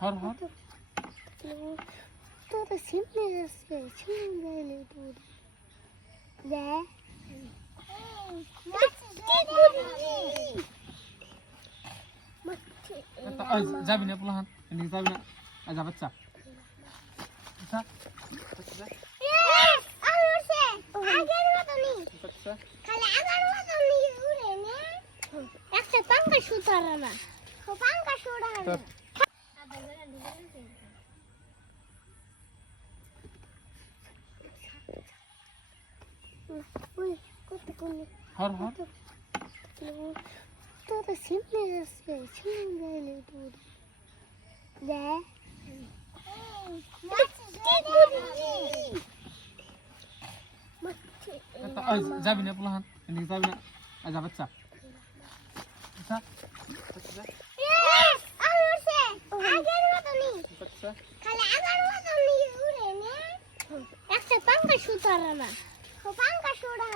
হর হর তো সিমনে আছে সিমনে গেলে তো দে যাবি না পোলাহান এদিকে যাবি না যা বাচ্চা আচ্ছা একটা পাঙ্কা সুতার না পাঙ্কা সুড়া হর হর তো সিমনে আছে সিমনে গেলে তো দে যাবি না পোলাহান এদিকে যাবি না যা বাচ্চা আচ্ছা একটা পাঙ্কা সুতার না পাঙ্কা সুড়া